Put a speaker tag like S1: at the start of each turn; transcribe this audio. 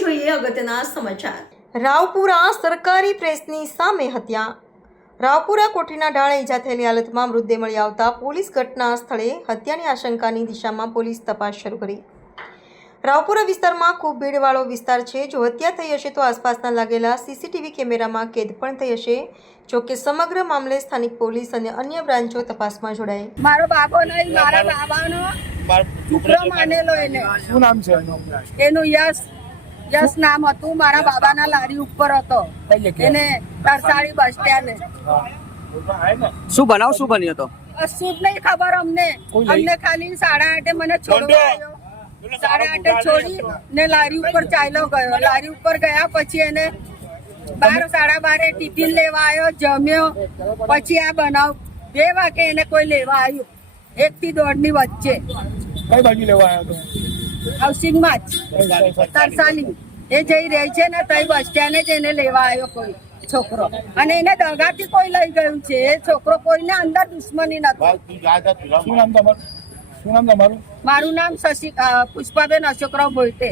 S1: જોઈએ અગત્યના સમાચાર.
S2: રાવપુરા સરકારી પ્રેસની સામે હત્યા. રાવપુરા કોઠીના ઢાળે ઇજા થયેલી હાલતમાં મૃતદેહ મળી આવતા પોલીસ ઘટના સ્થળે હત્યાની આશંકાની દિશામાં પોલીસ તપાસ શરૂ કરી. રાવપુરા વિસ્તારમાં ખૂબ ભીડવાળો વિસ્તાર છે. જો હત્યા થઈ હશે તો આસપાસના લાગેલા સીસીટીવી કેમેરામાં કેદ પણ થઈ હશે. જો કે સમગ્ર મામલે સ્થાનિક પોલીસ અને અન્ય બ્રાન્ચો તપાસમાં જોડાઈ.
S3: મારો બાબો નહીં મારા બાબાનો છોકરો માનેલો એને.
S4: શું નામ છે એનું
S3: એનું યશ યશ નામ હતું મારા બાબાના લારી ઉપર હતો. એને તરસાડી બસ સ્ટેન્ડ.
S5: શું બનાવ શું બન્યો હતો
S3: કશું નહીં ખબર અમને. અમને ખાલી સાડા આઠે મને છોડવા આવ્યો સાડા આઠે છોડી ને લારી ઉપર ચાલ્યો ગયો. લારી ઉપર ગયા પછી એને બાર સાડા બારે ટિફિન લેવા આવ્યો જમ્યો. પછી આ બનાવ બે વાગે એને કોઈ લેવા આવ્યું. એક થી દોઢની વચ્ચે.
S4: કઈ બાજુ લેવા આવ્યો હતો
S3: હાઉસિંગમાં જ. તરસાલી એ જઈ રહી છે ને તઈ બસ સ્ટેન્ડે જ એને લેવા આવ્યો કોઈ છોકરો. અને એને દગાથી કોઈ લઈ ગયું છે. એ છોકરો કોઈને અંદર દુશ્મની નથી.
S4: શું નામ તમારું? શું નામ તમારું?
S3: મારું નામ શશી પુષ્પાબેન અશોકરાવ ભોઈટે